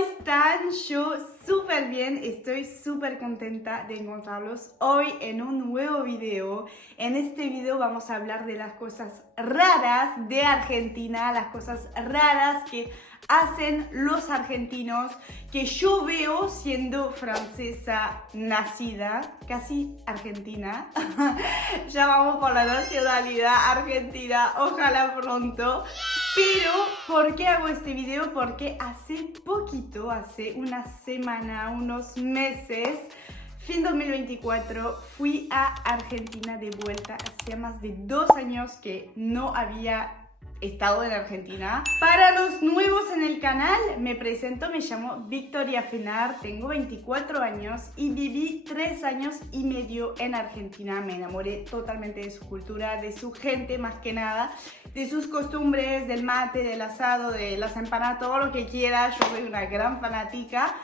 están? Yo súper bien, estoy súper contenta de encontrarlos hoy en un nuevo video. En este video vamos a hablar de las cosas raras de Argentina, las cosas raras que hacen los argentinos, que yo veo siendo francesa nacida, casi argentina. Ya vamos por la nacionalidad argentina, ojalá pronto. Pero, ¿por qué hago este video? Porque hace poquito, hace una semana, unos meses, fin 2024, fui a Argentina de vuelta. Hacía más de 2 años que no había estado en Argentina. Para los nuevos en el canal, me presento, me llamo Victoria Fenar, tengo 24 años y viví 3 años y medio en Argentina. Me enamoré totalmente de su cultura, de su gente más que nada, de sus costumbres, del mate, del asado, de las empanadas, todo lo que quiera. Yo soy una gran fanática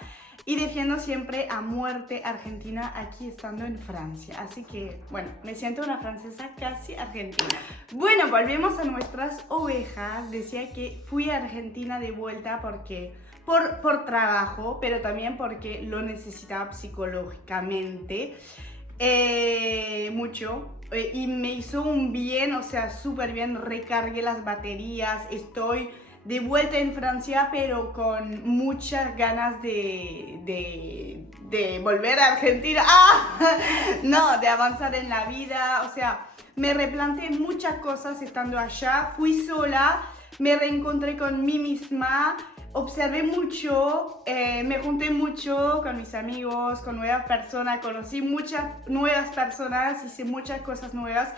y defiendo siempre a muerte Argentina aquí estando en Francia. Así que, bueno, me siento una francesa casi argentina. Bueno, volvemos a nuestras ovejas. Decía que fui a Argentina de vuelta porque por trabajo, pero también porque lo necesitaba psicológicamente mucho. Y me hizo un bien, o sea, súper bien. Recargué las baterías, estoy de vuelta en Francia, pero con muchas ganas de volver a Argentina. ¡Ah! No, de avanzar en la vida. O sea, me replanteé muchas cosas estando allá. Fui sola, me reencontré con mí misma, observé mucho, me junté mucho con mis amigos, con nuevas personas, conocí muchas nuevas personas, hice muchas cosas nuevas.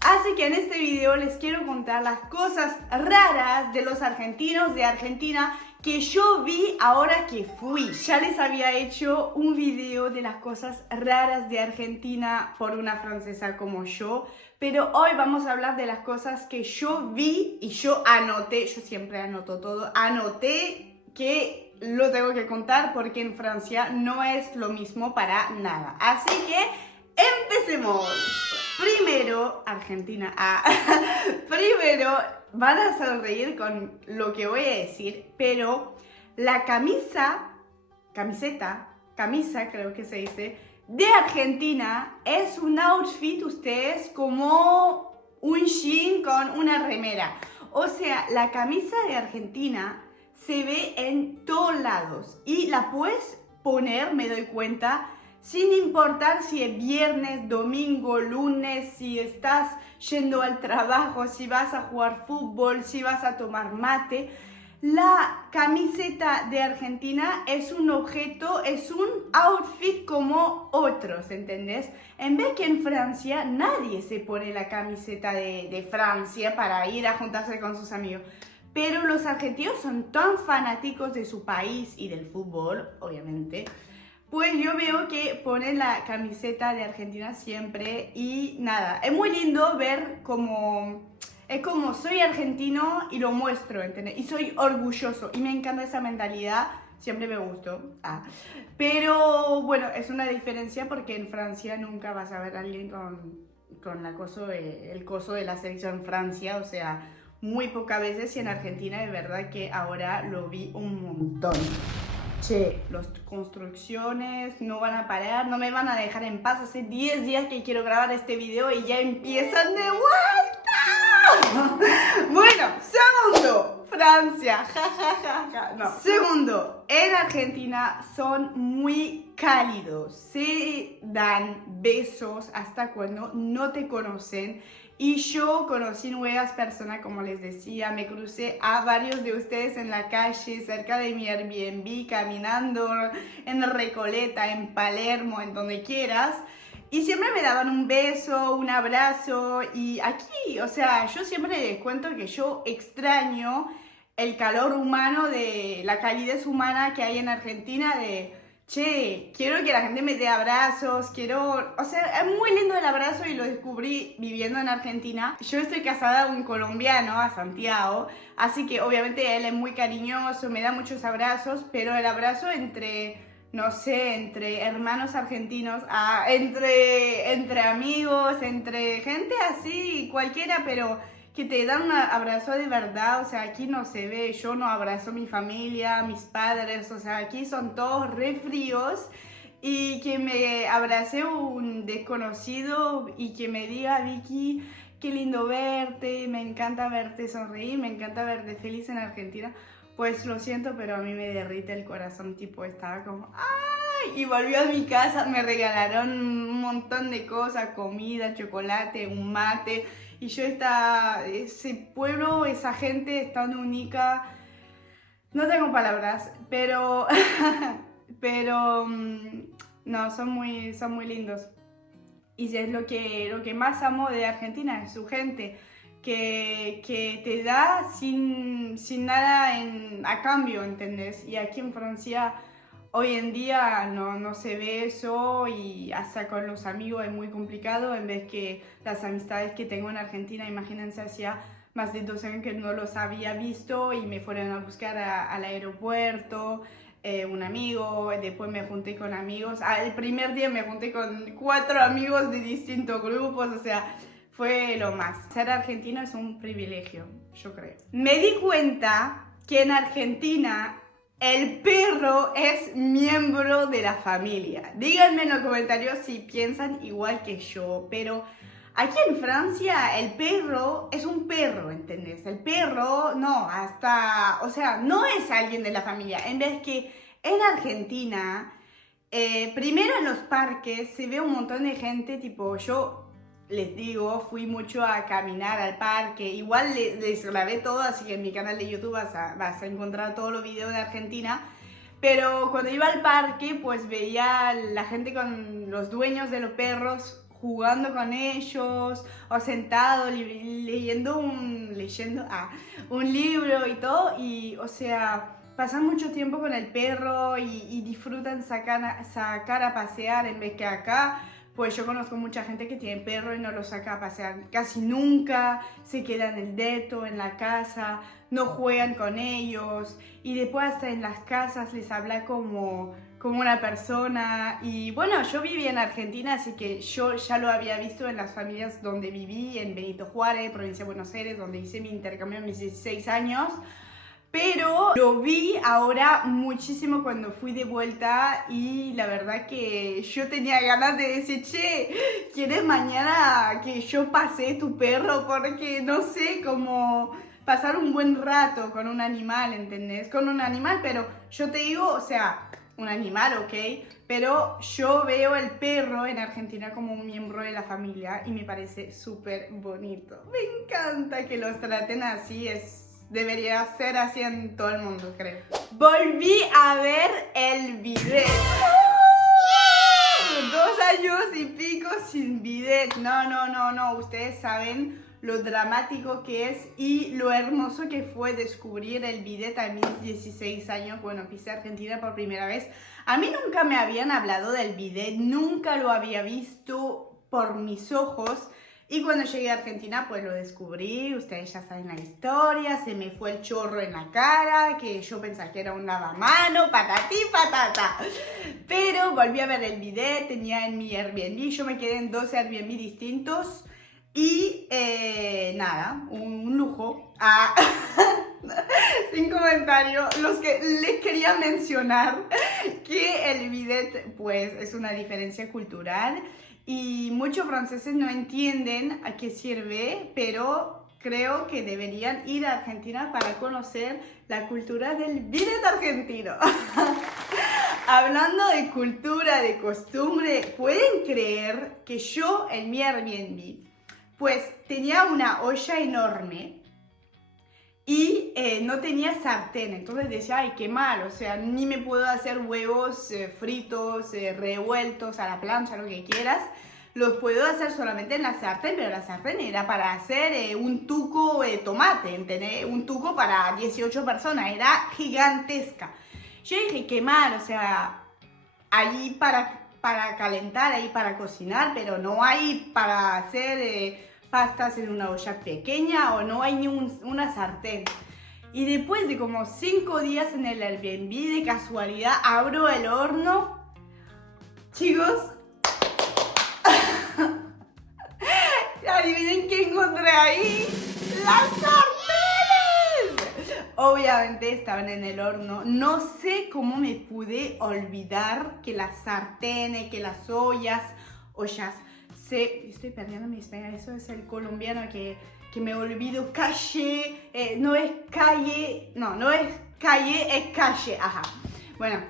Así que en este video les quiero contar las cosas raras de los argentinos, de Argentina, que yo vi ahora que fui. Ya les había hecho un video de las cosas raras de Argentina por una francesa como yo, pero hoy vamos a hablar de las cosas que yo vi y yo anoté. Yo siempre anoto todo, anoté que lo tengo que contar porque en Francia no es lo mismo para nada. Así que empecemos. Primero, Argentina. Primero, van a sonreír con lo que voy a decir, pero la camisa creo que se dice, de Argentina es un outfit, ustedes, como un jean con una remera. O sea, la camisa de Argentina se ve en todos lados y la puedes poner, me doy cuenta, sin importar si es viernes, domingo, lunes, si estás yendo al trabajo, si vas a jugar fútbol, si vas a tomar mate. La camiseta de Argentina es un objeto, es un outfit como otros, ¿entendés? En vez que en Francia nadie se pone la camiseta de Francia para ir a juntarse con sus amigos. Pero los argentinos son tan fanáticos de su país y del fútbol, obviamente. Pues yo veo que ponen la camiseta de Argentina siempre y nada, es muy lindo ver cómo, es como soy argentino y lo muestro, ¿entendés? Y soy orgulloso y me encanta esa mentalidad, siempre me gustó. Pero bueno, es una diferencia porque en Francia nunca vas a ver a alguien con el coso de la selección Francia, o sea, muy pocas veces, y en Argentina de verdad que ahora lo vi un montón. Che, las construcciones no van a parar, no me van a dejar en paz. Hace 10 días que quiero grabar este video y ya empiezan de vuelta. Bueno, segundo, Francia, no. Segundo, en Argentina son muy cálidos, se dan besos hasta cuando no te conocen. Y yo conocí nuevas personas, como les decía, me crucé a varios de ustedes en la calle, cerca de mi Airbnb, caminando en Recoleta, en Palermo, en donde quieras. Y siempre me daban un beso, un abrazo. Y aquí, o sea, yo siempre les cuento que yo extraño el calor humano, de la calidez humana que hay en Argentina, de che, quiero que la gente me dé abrazos, o sea, es muy lindo el abrazo y lo descubrí viviendo en Argentina. Yo estoy casada con un colombiano, a Santiago, así que obviamente él es muy cariñoso, me da muchos abrazos, pero el abrazo entre, no sé, entre hermanos argentinos, entre amigos, entre gente así, cualquiera, pero que te dan un abrazo de verdad. O sea, aquí no se ve, yo no abrazo a mi familia, a mis padres, o sea, aquí son todos re fríos. Y que me abrace un desconocido y que me diga, Vicky, qué lindo verte, me encanta verte sonreír, me encanta verte feliz en Argentina. Pues lo siento, pero a mí me derrite el corazón, tipo, estaba como, ¡ay! Y volví a mi casa, me regalaron un montón de cosas, comida, chocolate, un mate. Y yo ese pueblo, esa gente es tan única, no tengo palabras, pero... pero no, son muy lindos. Y es lo que más amo de Argentina, es su gente, que te da sin nada a cambio, ¿entendés? Y aquí en Francia hoy en día no se ve eso, y hasta con los amigos es muy complicado, en vez que las amistades que tengo en Argentina, imagínense, hacía más de 2 años que no los había visto y me fueron a buscar al aeropuerto. Un amigo, después me junté con amigos, el primer día me junté con 4 amigos de distintos grupos, o sea, fue lo más. Ser argentino es un privilegio, yo creo. Me di cuenta que en Argentina el perro es miembro de la familia. Díganme en los comentarios si piensan igual que yo, pero... aquí en Francia el perro es un perro, ¿entendés? El perro no, o sea, no es alguien de la familia. En vez que en Argentina, primero en los parques se ve un montón de gente, tipo, yo les digo, fui mucho a caminar al parque. Igual les grabé todo, así que en mi canal de YouTube vas a encontrar todos los videos de Argentina. Pero cuando iba al parque, pues veía la gente con los dueños de los perros, jugando con ellos, o sentado leyendo un libro y todo, y o sea, pasan mucho tiempo con el perro y disfrutan sacar a pasear, en vez que acá, pues yo conozco mucha gente que tiene perro y no lo saca a pasear casi nunca, se quedan en el deto, en la casa, no juegan con ellos, y después hasta en las casas les habla como una persona. Y bueno, yo viví en Argentina, así que yo ya lo había visto en las familias donde viví, en Benito Juárez, provincia de Buenos Aires, donde hice mi intercambio a mis 16 años. Pero lo vi ahora muchísimo cuando fui de vuelta, y la verdad que yo tenía ganas de decir, che, ¿quieres mañana que yo pasee tu perro? Porque no sé, como pasar un buen rato con un animal, ¿entendés? Con un animal, pero yo te digo, o sea, un animal, ok, pero yo veo el perro en Argentina como un miembro de la familia y me parece súper bonito. Me encanta que los traten así, debería ser así en todo el mundo, creo. Volví a ver el bidet. 2 años y pico sin bidet. No, ustedes saben lo dramático que es y lo hermoso que fue descubrir el bidet a mis 16 años. Bueno, pisé Argentina por primera vez. A mí nunca me habían hablado del bidet, nunca lo había visto por mis ojos. Y cuando llegué a Argentina, pues lo descubrí. Ustedes ya saben la historia, se me fue el chorro en la cara, que yo pensaba que era un lavamano, patatí, patata. Pero volví a ver el bidet, tenía en mi Airbnb, yo me quedé en 12 Airbnb distintos. Y nada, un lujo. Sin comentario, los que les quería mencionar que el bidet pues es una diferencia cultural y muchos franceses no entienden a qué sirve, pero creo que deberían ir a Argentina para conocer la cultura del bidet argentino. Hablando de cultura, de costumbre, ¿pueden creer que yo en mi Airbnb pues tenía una olla enorme y no tenía sartén? Entonces decía, ay, qué mal, o sea, ni me puedo hacer huevos fritos, revueltos a la plancha, lo que quieras. Los puedo hacer solamente en la sartén, pero la sartén era para hacer un tuco de tomate, ¿entendés? Un tuco para 18 personas, era gigantesca. Yo dije, qué mal, o sea, ahí para calentar, ahí para cocinar, pero no hay para hacer pastas en una olla pequeña, o no hay ni una sartén. Y después de como 5 días en el Airbnb, de casualidad abro el horno, chicos, adivinen qué encontré ahí. ¡Las sartenes! Obviamente estaban en el horno. No sé cómo me pude olvidar que las sartenes, que las ollas, estoy perdiendo mi español, eso es el colombiano que me olvido, calle, no es calle, no es calle, es calle, ajá. Bueno,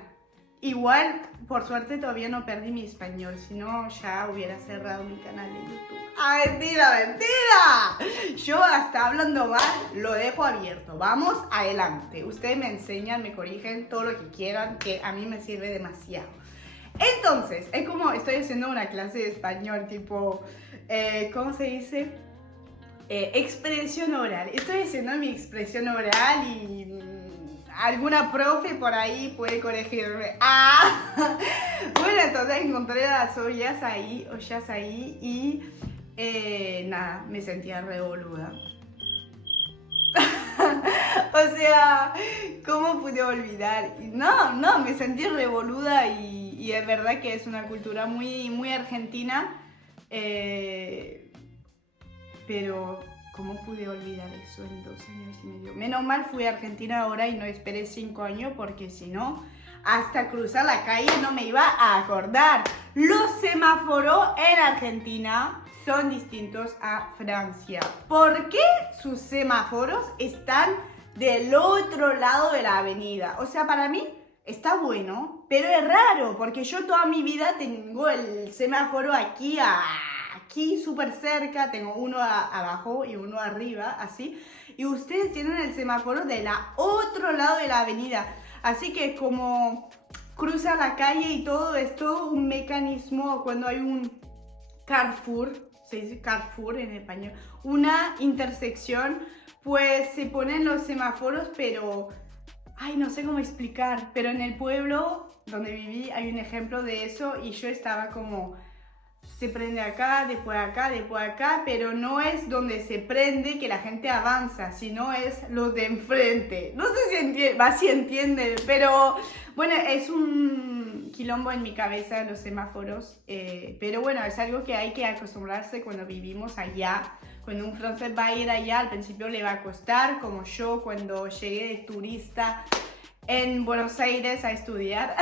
igual, por suerte todavía no perdí mi español, si no ya hubiera cerrado mi canal de YouTube. ¡Ah, mentira, mentira! Yo hasta hablando mal lo dejo abierto. Vamos adelante. Ustedes me enseñan, me corrigen todo lo que quieran, que a mí me sirve demasiado. Entonces, es como estoy haciendo una clase de español, tipo, ¿cómo se dice? Expresión oral. Estoy haciendo mi expresión oral y alguna profe por ahí puede corregirme. ¡Ah! Bueno, entonces encontré las ollas ahí y nada, me sentía revoluda. O sea, ¿cómo pude olvidar? No, me sentí revoluda y es verdad que es una cultura muy, muy argentina. Pero, ¿cómo pude olvidar eso en 2 años y medio? Menos mal fui a Argentina ahora y no esperé 5 años porque si no, hasta cruzar la calle no me iba a acordar. Los semáforos en Argentina son distintos a Francia. ¿Por qué sus semáforos están del otro lado de la avenida? O sea, para mí está bueno, pero es raro porque yo toda mi vida tengo el semáforo aquí súper cerca, tengo uno abajo y uno arriba, así, y ustedes tienen el semáforo del otro lado de la avenida, así que como cruza la calle y todo es todo un mecanismo cuando hay un Carrefour, se dice Carrefour en español, una intersección, pues se ponen los semáforos, pero, ay, no sé cómo explicar, pero en el pueblo donde viví hay un ejemplo de eso y yo estaba como, se prende acá, después acá, pero no es donde se prende que la gente avanza, sino es los de enfrente. No sé si entiende, pero bueno, es un quilombo en mi cabeza los semáforos, pero bueno, es algo que hay que acostumbrarse cuando vivimos allá. Cuando un francés va a ir allá, al principio le va a costar, como yo cuando llegué de turista en Buenos Aires a estudiar.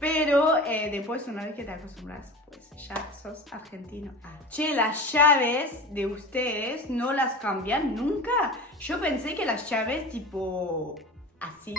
Pero después, una vez que te acostumbras, pues ya sos argentino. Che, las llaves de ustedes no las cambian nunca. Yo pensé que las llaves tipo así,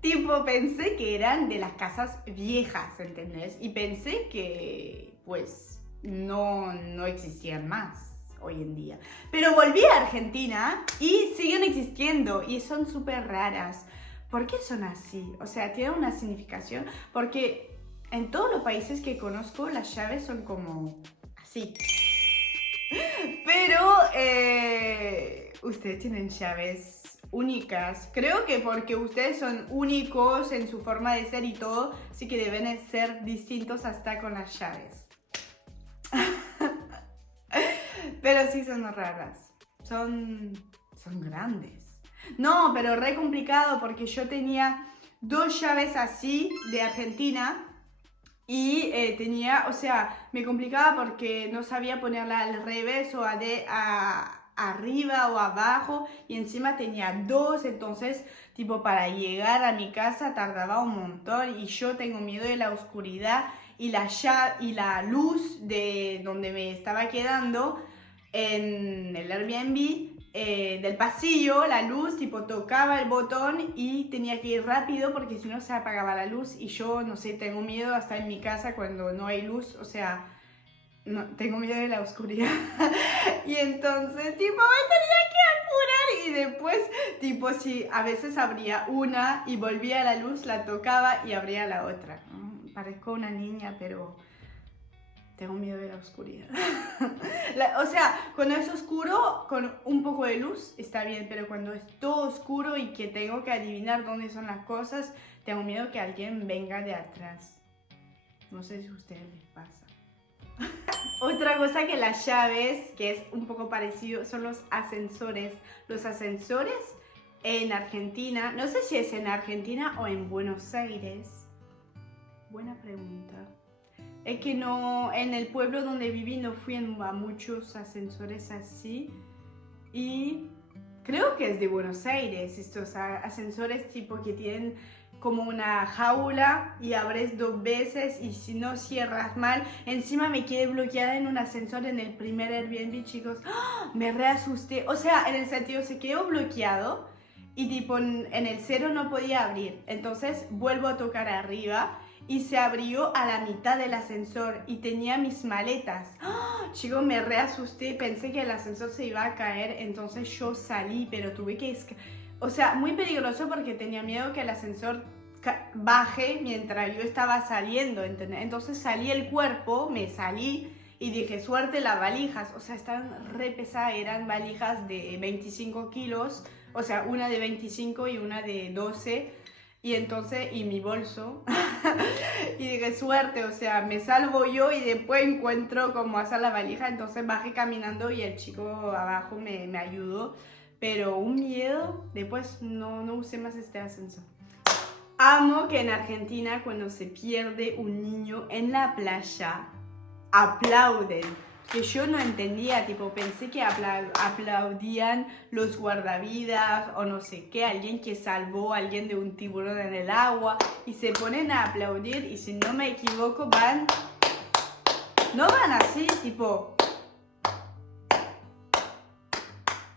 tipo pensé que eran de las casas viejas, ¿entendés? Y pensé que pues no existían más hoy en día. Pero volví a Argentina y siguen existiendo y son súper raras. ¿Por qué son así? O sea, tienen una significación. Porque en todos los países que conozco las llaves son como así. Pero ustedes tienen llaves únicas. Creo que porque ustedes son únicos en su forma de ser y todo, sí que deben ser distintos hasta con las llaves. Pero sí son raras. Son grandes. No, pero re complicado porque yo tenía 2 llaves así de Argentina y tenía, o sea, me complicaba porque no sabía ponerla al revés o arriba o abajo y encima tenía 2, entonces tipo para llegar a mi casa tardaba un montón y yo tengo miedo de la oscuridad y la luz de donde me estaba quedando en el Airbnb. Del pasillo, la luz, tipo tocaba el botón y tenía que ir rápido porque si no se apagaba la luz y yo, no sé, tengo miedo hasta en mi casa cuando no hay luz, o sea, no, tengo miedo de la oscuridad. Y entonces, tipo, me tenía que apurar y después, tipo, si a veces abría una y volvía la luz, la tocaba y abría la otra. Parezco una niña, pero tengo miedo de la oscuridad. O sea, cuando es oscuro, con un poco de luz, está bien, pero cuando es todo oscuro y que tengo que adivinar dónde son las cosas, tengo miedo que alguien venga de atrás. No sé si a ustedes les pasa. Otra cosa que las llaves, que es un poco parecido, son los ascensores. Los ascensores en Argentina, no sé si es en Argentina o en Buenos Aires. Buena pregunta. Es que no, en el pueblo donde viví no fui a muchos ascensores así. Y creo que es de Buenos Aires, estos ascensores tipo que tienen como una jaula y abres 2 veces y si no cierras mal. Encima me quedé bloqueada en un ascensor en el primer Airbnb, chicos. ¡Ah! Me reasusté. O sea, en el sentido se quedó bloqueado y tipo en el 0 no podía abrir. Entonces vuelvo a tocar arriba y se abrió a la mitad del ascensor y tenía mis maletas. ¡Ah! Chicos, me reasusté, pensé que el ascensor se iba a caer, entonces yo salí, pero tuve que... O sea, muy peligroso porque tenía miedo que el ascensor baje mientras yo estaba saliendo, ¿entendés? Entonces salí el cuerpo, me salí y dije, suerte las valijas. O sea, estaban re pesadas, eran valijas de 25 kilos, o sea, una de 25 y una de 12. Y entonces, y mi bolso, y dije, suerte, o sea, me salvo yo y después encuentro cómo hacer la valija, entonces bajé caminando y el chico abajo me ayudó, pero un miedo, después no usé más este ascensor. Amo que en Argentina cuando se pierde un niño en la playa, aplauden. Que yo no entendía, tipo, pensé que aplaudían los guardavidas o no sé qué, alguien que salvó a alguien de un tiburón en el agua y se ponen a aplaudir y si no me equivoco no van así, tipo,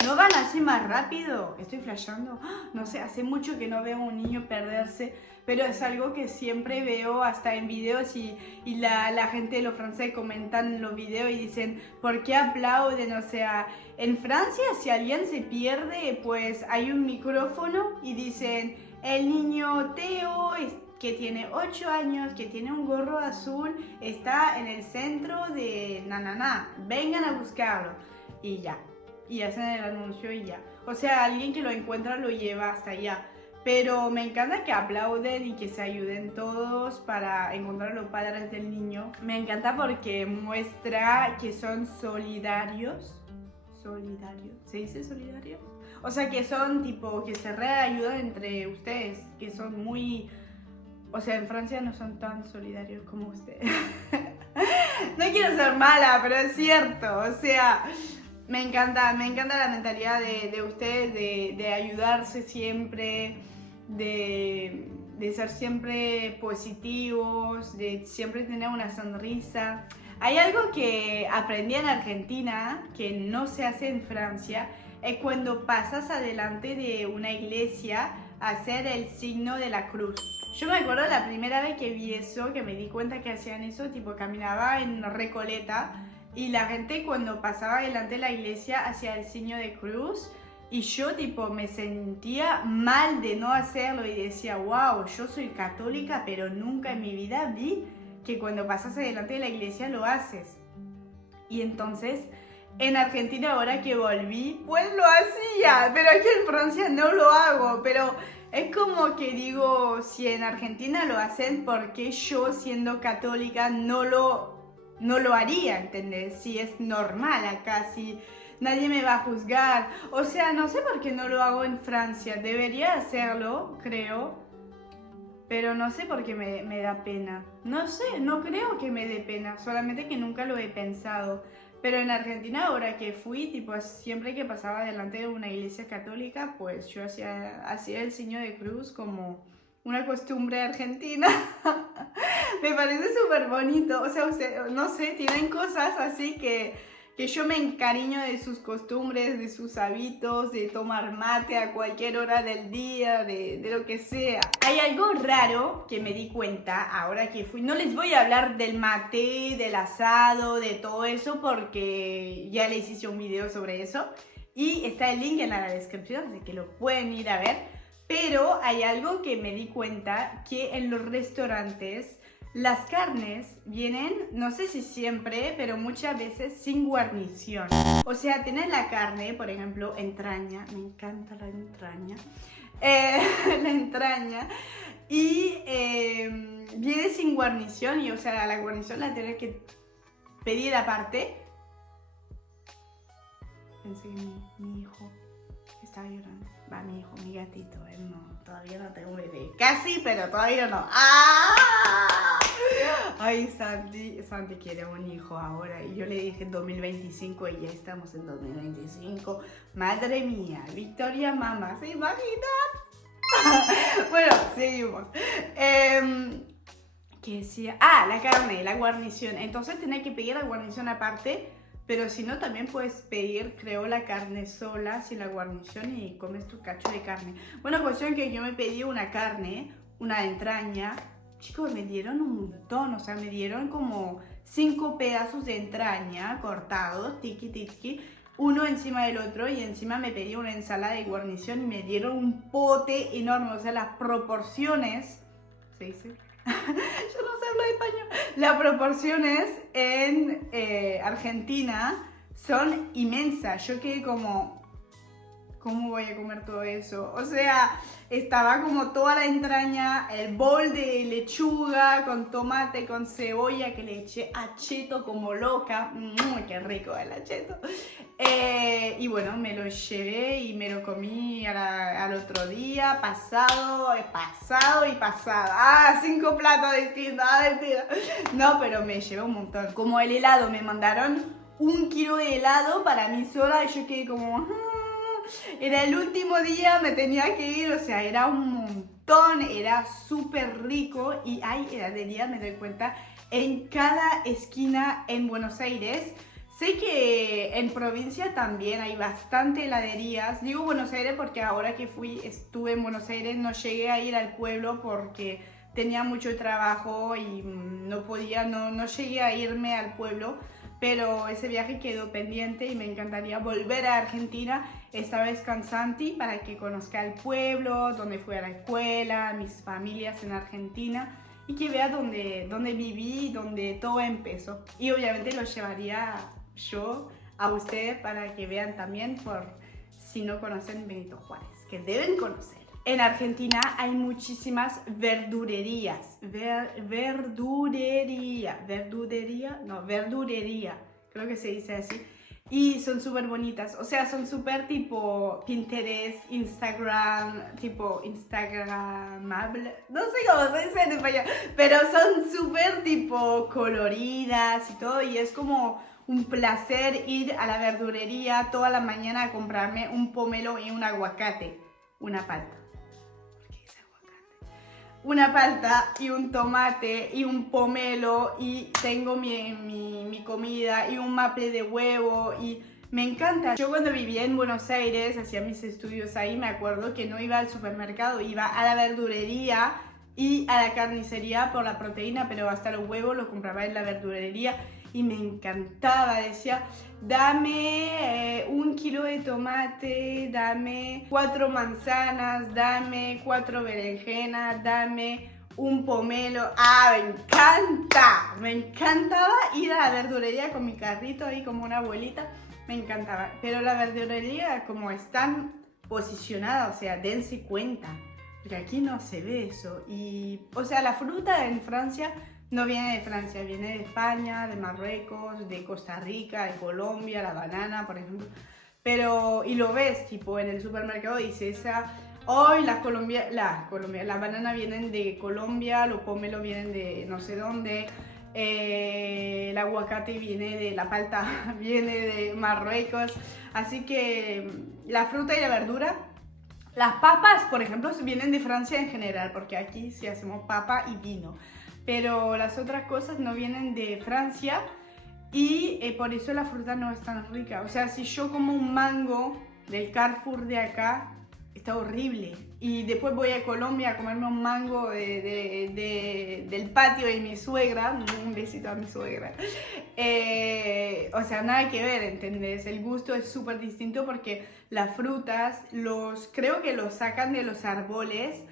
no van así más rápido, estoy flasheando, no sé, hace mucho que no veo a un niño perderse, pero es algo que siempre veo hasta en videos y la gente, los franceses comentan los videos y dicen, ¿por qué aplauden? O sea, en Francia si alguien se pierde, pues hay un micrófono y dicen, el niño Teo que tiene 8 años, que tiene un gorro azul, está en el centro de vengan a buscarlo y ya. Y hacen el anuncio y ya. O sea, alguien que lo encuentra lo lleva hasta allá. Pero me encanta que aplauden y que se ayuden todos para encontrar a los padres del niño. Me encanta porque muestra que son solidarios. ¿Solidarios? ¿Se dice solidarios? O sea, que son tipo, que se reayudan entre ustedes. Que son muy... O sea, en Francia no son tan solidarios como ustedes. No quiero ser mala, pero es cierto. O sea... Me encanta la mentalidad de ustedes, de ayudarse siempre, de ser siempre positivos, de siempre tener una sonrisa. Hay algo que aprendí en Argentina, que no se hace en Francia, es cuando pasas adelante de una iglesia a hacer el signo de la cruz. Yo me acuerdo la primera vez que vi eso, que me di cuenta que hacían eso, tipo caminaba en Recoleta, y la gente cuando pasaba delante de la iglesia hacía el signo de cruz y yo tipo me sentía mal de no hacerlo y decía, wow, yo soy católica pero nunca en mi vida vi que cuando pasas delante de la iglesia lo haces. Y entonces en Argentina ahora que volví pues lo hacía, pero aquí en Francia no lo hago, pero es como que digo, si en Argentina lo hacen, ¿por qué yo siendo católica no lo haría, ¿entendés? Si es normal acá, si nadie me va a juzgar. O sea, no sé por qué no lo hago en Francia. Debería hacerlo, creo. Pero no sé por qué me da pena. No sé, no creo que me dé pena. Solamente que nunca lo he pensado. Pero en Argentina, ahora que fui, tipo, siempre que pasaba delante de una iglesia católica, pues yo hacía el signo de cruz como una costumbre argentina. Me parece súper bonito. O sea, no sé, tienen cosas así que yo me encariño de sus costumbres, de sus hábitos, de tomar mate a cualquier hora del día, de lo que sea. Hay algo raro que me di cuenta ahora que fui. No les voy a hablar del mate, del asado, de todo eso, porque ya les hice un video sobre eso. Y está el link en la descripción, así que lo pueden ir a ver. Pero hay algo que me di cuenta, que en los restaurantes las carnes vienen, no sé si siempre, pero muchas veces sin guarnición. O sea, tienen la carne, por ejemplo, entraña, me encanta la entraña, la entraña, y viene sin guarnición, y o sea, la guarnición la tienes que pedir aparte. Pensé que mi hijo estaba llorando. Va mi hijo, mi gatito, no, todavía no tengo un bebé. Casi, pero todavía no. ¡Ah! Ay, Santi quiere un hijo ahora. Y yo le dije 2025 y ya estamos en 2025. Madre mía, Victoria Mamá, ¿se imaginan? Bueno, seguimos. ¿Qué decía? Ah, la carne, la guarnición. Entonces tenés que pedir la guarnición aparte. Pero si no, también puedes pedir, creo, la carne sola, sin la guarnición, y comes tu cacho de carne. Bueno, cuestión que yo me pedí una carne, una entraña. Chicos, me dieron un montón, o sea, me dieron como 5 pedazos de entraña cortados, tiki tiki, uno encima del otro, y encima me pedí una ensalada de guarnición y me dieron un pote enorme, o sea, las proporciones, ¿se dice? Yo no sé hablar español. Las proporciones en Argentina son inmensas. Yo quedé como, ¿cómo voy a comer todo eso? O sea, estaba como toda la entraña, el bol de lechuga con tomate, con cebolla, que le eché acheto como loca. ¡Qué rico el acheto! Y bueno, me lo llevé y me lo comí al otro día, pasado y pasado. 5 platos distintos, mentira. No, pero me llevé un montón. Como el helado, me mandaron 1 kilo de helado para mí sola y yo quedé como... Era el último día, me tenía que ir, o sea, era un montón, era súper rico. Y hay heladería, me doy cuenta, en cada esquina en Buenos Aires. Sé que en provincia también hay bastante heladerías. Digo Buenos Aires porque ahora que estuve en Buenos Aires, no llegué a ir al pueblo porque tenía mucho trabajo y no podía, no llegué a irme al pueblo. Pero ese viaje quedó pendiente y me encantaría volver a Argentina, esta vez con Santi, para que conozca el pueblo, donde fui a la escuela, mis familias en Argentina, y que vea dónde viví, donde todo empezó. Y obviamente lo llevaría yo a ustedes para que vean también, por si no conocen Benito Juárez, que deben conocer. En Argentina hay muchísimas verdurerías. Verdurería. Creo que se dice así. Y son súper bonitas. O sea, son súper tipo Pinterest, Instagram, tipo Instagramable. No sé cómo se dice en español. Pero son súper tipo coloridas y todo. Y es como un placer ir a la verdurería toda la mañana a comprarme un pomelo y un aguacate. Una palta. Una palta y un tomate y un pomelo, y tengo mi comida y un maple de huevo, y me encanta. Yo cuando vivía en Buenos Aires, hacía mis estudios ahí, me acuerdo que no iba al supermercado, iba a la verdulería y a la carnicería por la proteína, pero hasta los huevos los compraba en la verdulería y me encantaba. Decía, dame 1 kilo de tomate, dame 4 manzanas, dame 4 berenjenas, dame un pomelo. Me encantaba ir a la verdulería con mi carrito ahí como una abuelita, me encantaba. Pero la verdulería, como están posicionada, o sea, dense cuenta, porque aquí no se ve eso. Y, o sea, la fruta en Francia no viene de Francia, viene de España, de Marruecos, de Costa Rica, de Colombia, la banana, por ejemplo. Pero, y lo ves, tipo, en el supermercado dice hoy las bananas vienen de Colombia, los pomelos vienen de no sé dónde, el aguacate viene de la palta, viene de Marruecos. Así que la fruta y la verdura. Las papas, por ejemplo, vienen de Francia en general, porque aquí sí hacemos papa y vino. Pero las otras cosas no vienen de Francia y por eso la fruta no es tan rica. O sea, si yo como un mango del Carrefour de acá, está horrible. Y después voy a Colombia a comerme un mango del patio de mi suegra. Un besito a mi suegra. O sea, nada que ver, ¿entendés? El gusto es súper distinto porque las frutas, creo que los sacan de los árboles,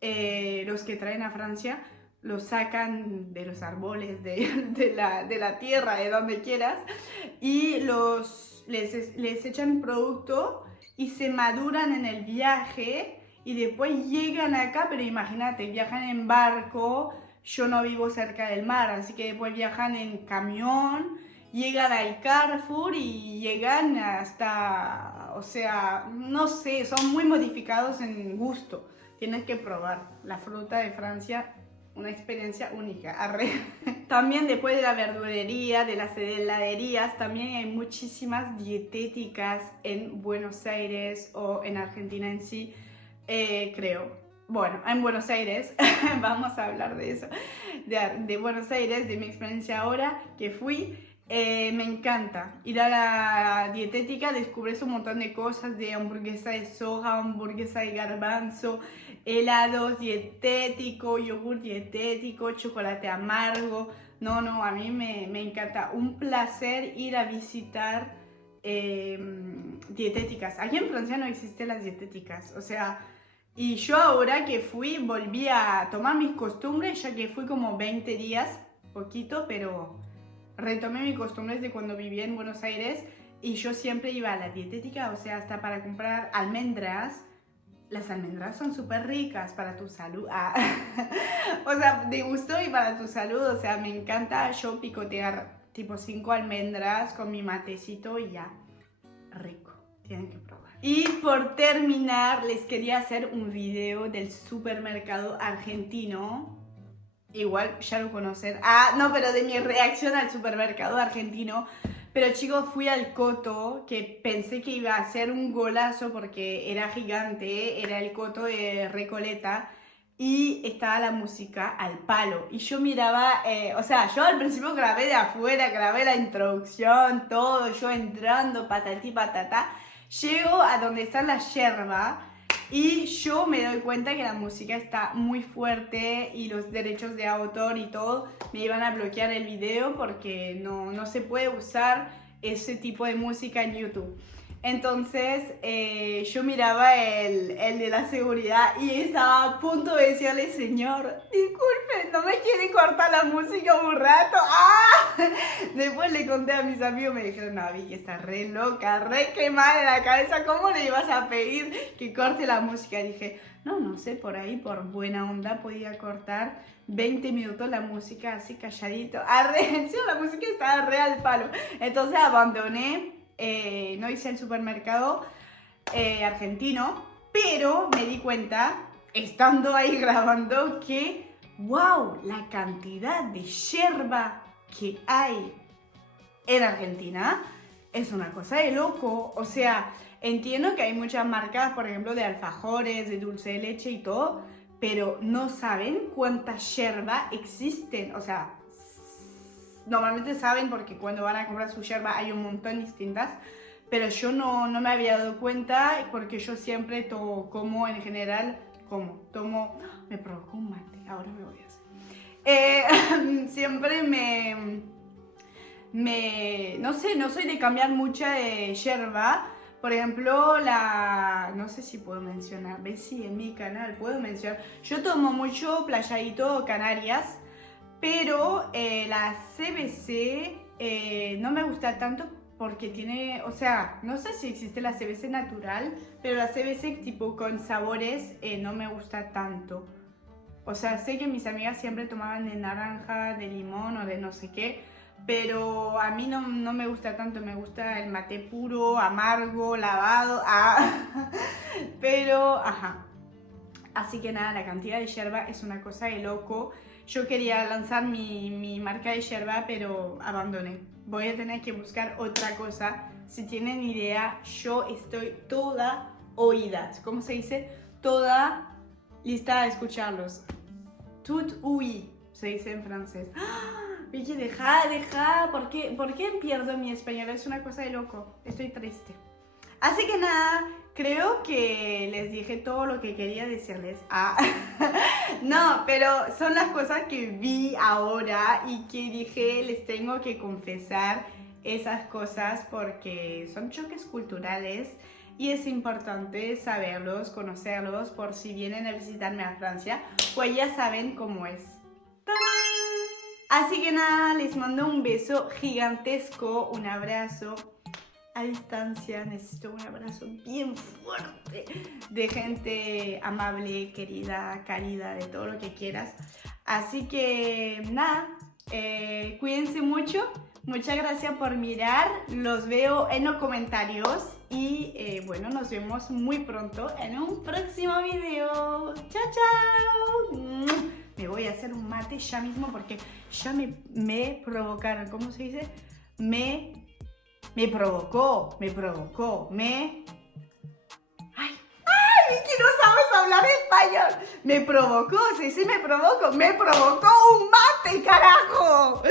los que traen a Francia, los sacan de los árboles, de la tierra, de donde quieras, y les echan producto y se maduran en el viaje y después llegan acá. Pero imagínate, viajan en barco, yo no vivo cerca del mar, así que después viajan en camión llegan al Carrefour y llegan hasta, o sea, no sé, son muy modificados en gusto. Tienes que probar la fruta de Francia, una experiencia única. Arre. También después de la verdulería, de las heladerías, también hay muchísimas dietéticas en Buenos Aires o en Argentina en sí, creo. Bueno, en Buenos Aires, vamos a hablar de eso, de Buenos Aires, de mi experiencia ahora que fui. Me encanta ir a la dietética, descubres un montón de cosas, de hamburguesa de soja, hamburguesa de garbanzo, helados dietético, yogur dietético, chocolate amargo. No, a mí me encanta. Un placer ir a visitar dietéticas. Aquí en Francia no existen las dietéticas, o sea, y yo ahora que fui volví a tomar mis costumbres, ya que fui como 20 días, poquito, pero retomé mis costumbres de cuando vivía en Buenos Aires y yo siempre iba a la dietética, o sea, hasta para comprar almendras. Las almendras son súper ricas para tu salud. O sea, de gusto y para tu salud. O sea, me encanta yo picotear tipo 5 almendras con mi matecito y ya. Rico. Tienen que probar. Y por terminar, les quería hacer un video del supermercado argentino. Igual ya lo conocen. No, pero de mi reacción al supermercado argentino. Pero chicos, fui al Coto, que pensé que iba a ser un golazo porque era gigante, era el Coto de Recoleta y estaba la música al palo. Y yo miraba, o sea, yo al principio grabé de afuera, grabé la introducción, todo, yo entrando, patatí, patatá. Llego a donde está la yerba y yo me doy cuenta que la música está muy fuerte y los derechos de autor y todo me iban a bloquear el video porque no se puede usar ese tipo de música en YouTube. Entonces yo miraba el de la seguridad y estaba a punto de decirle: señor, disculpe, ¿no me quiere cortar la música un rato? Después le conté a mis amigos, me dijeron: no, Vicky, está re loca, re quemada de la cabeza, ¿cómo le ibas a pedir que corte la música? Y dije: no sé, por ahí, por buena onda, podía cortar 20 minutos la música así calladito. La música estaba re al palo. Entonces abandoné. No hice el supermercado argentino, pero me di cuenta, estando ahí grabando, que wow, la cantidad de yerba que hay en Argentina es una cosa de loco. O sea, entiendo que hay muchas marcas, por ejemplo, de alfajores, de dulce de leche y todo, pero no saben cuánta yerba existen. O sea, normalmente saben porque cuando van a comprar su yerba hay un montón distintas, pero yo no me había dado cuenta porque yo siempre como en general, tomo, me provocó un mate, ahora me voy a hacer. Siempre no sé, no soy de cambiar mucha de yerba. Por ejemplo, no sé si puedo mencionar, ves si en mi canal puedo mencionar, yo tomo mucho Playadito Canarias, pero la CBC no me gusta tanto porque tiene, o sea, no sé si existe la CBC natural, pero la CBC tipo con sabores no me gusta tanto. O sea, sé que mis amigas siempre tomaban de naranja, de limón o de no sé qué, pero a mí no me gusta tanto, me gusta el mate puro, amargo, lavado, pero, Así que nada, la cantidad de yerba es una cosa de loco. Yo quería lanzar mi marca de yerba, pero abandoné. Voy a tener que buscar otra cosa. Si tienen idea, yo estoy toda oída. ¿Cómo se dice? Toda lista a escucharlos. Tout oui, se dice en francés. Vicky, deja. ¿Por qué pierdo mi español? Es una cosa de loco. Estoy triste. Así que nada, creo que les dije todo lo que quería decirles. No, pero son las cosas que vi ahora y que dije, les tengo que confesar esas cosas porque son choques culturales y es importante saberlos, conocerlos, por si vienen a visitarme a Francia, pues ya saben cómo es. ¡Tarán! Así que nada, les mando un beso gigantesco, un abrazo a distancia. Necesito un abrazo bien fuerte de gente amable, querida, cálida, de todo lo que quieras. Así que nada, cuídense mucho. Muchas gracias por mirar, los veo en los comentarios y bueno, nos vemos muy pronto en un próximo video. ¡Chao, chao! Me voy a hacer un mate ya mismo porque ya me provocaron, ¿cómo se dice? Me provocó, ¡Ay! ¡Ay! Que no sabes hablar español. Me provocó, se dice me provocó un mate, carajo.